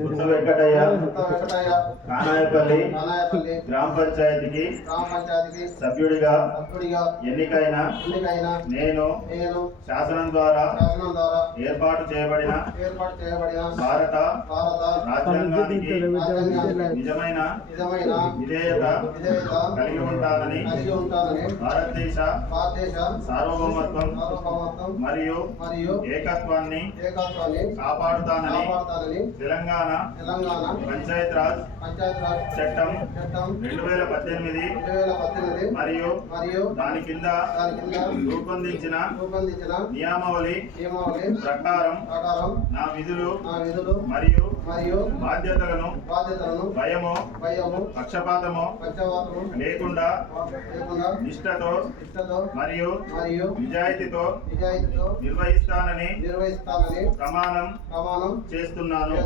పుట్ట వెంకటయ్య కానాయపల్లి గ్రామ పంచాయతీకి సభ్యుడిగా ఎన్నికైన నేను శాసనం ద్వారా ఏర్పాటు చేయబడిన భారత రాజ్యాంగానికి నిజమైన విధేయత కలిగి ఉంటానని భారతదేశ సార్వభౌమత్వం మరియు ఏకత్వాన్ని కాపాడుతానని తెలంగాణ పంచాయత్ రాజ్ చట్టం 2018 మరియు దాని కింద రూపొందించిన నియమావళి ప్రకారం నా విధులు మరియు బాధ్యతలను భయము పక్షపాతము లేకుండా నిష్ఠతో మరియు నిజాయితీతో నిర్వహిస్తానని ప్రమాణం చేస్తున్నాను.